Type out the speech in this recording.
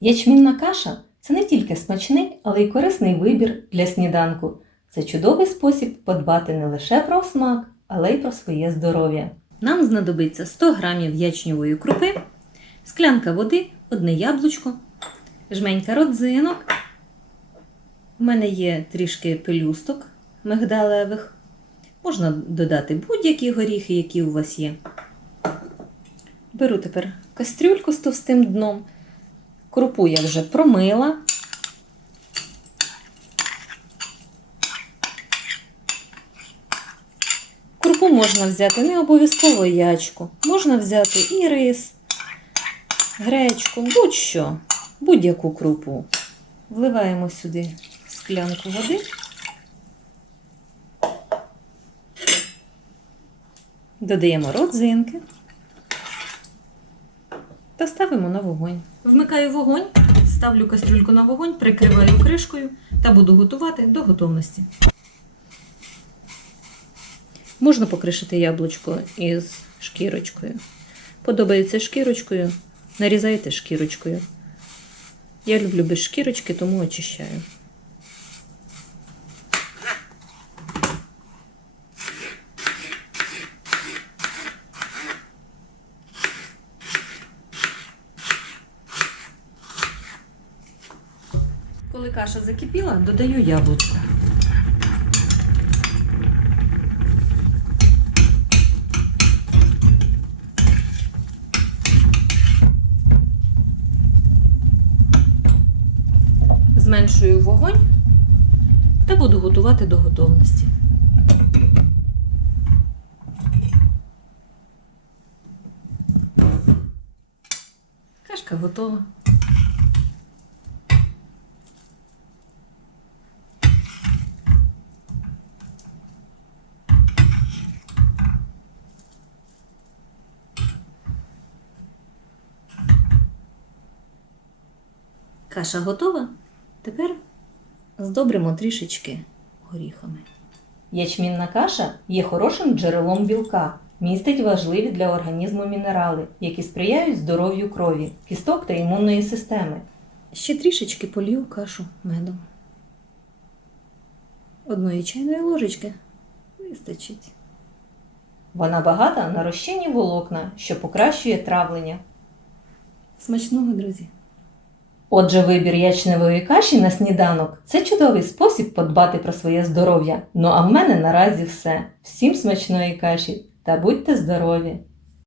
Ячмінна каша це не тільки смачний, але й корисний вибір для сніданку. Це чудовий спосіб подбати не лише про смак, але й про своє здоров'я. Нам знадобиться 100 г ячньової крупи, склянка води, одне яблучко, жменька родзинок. У мене є трішки пелюсток мигдалевих. Можна додати будь-які горіхи, які у вас є. Беру тепер кастрюльку з товстим дном. Крупу я вже промила. Крупу можна взяти не обов'язково ячку. Можна взяти і рис, гречку, будь-що, будь-яку крупу. Вливаємо сюди склянку води. Додаємо родзинки та ставимо на вогонь. Вмикаю вогонь, ставлю кастрюльку на вогонь, прикриваю кришкою та буду готувати до готовності. Можна покришити яблучко із шкірочкою. Подобається шкірочкою, нарізайте шкірочкою. Я люблю без шкірочки, тому очищаю. Коли каша закипіла, додаю яблучко. Зменшую вогонь та буду готувати до готовності. Кашка готова. Каша готова. Тепер здобримо трішечки горіхами. Ячмінна каша є хорошим джерелом білка, містить важливі для організму мінерали, які сприяють здоров'ю крові, кісток та імунної системи. Ще трішечки полью кашу медом. Одної чайної ложечки вистачить. Вона багата на розчинні волокна, що покращує травлення. Смачного, друзі! Отже, вибір ячневої каші на сніданок це чудовий спосіб подбати про своє здоров'я. Ну а в мене наразі все. Всім смачної каші та будьте здорові!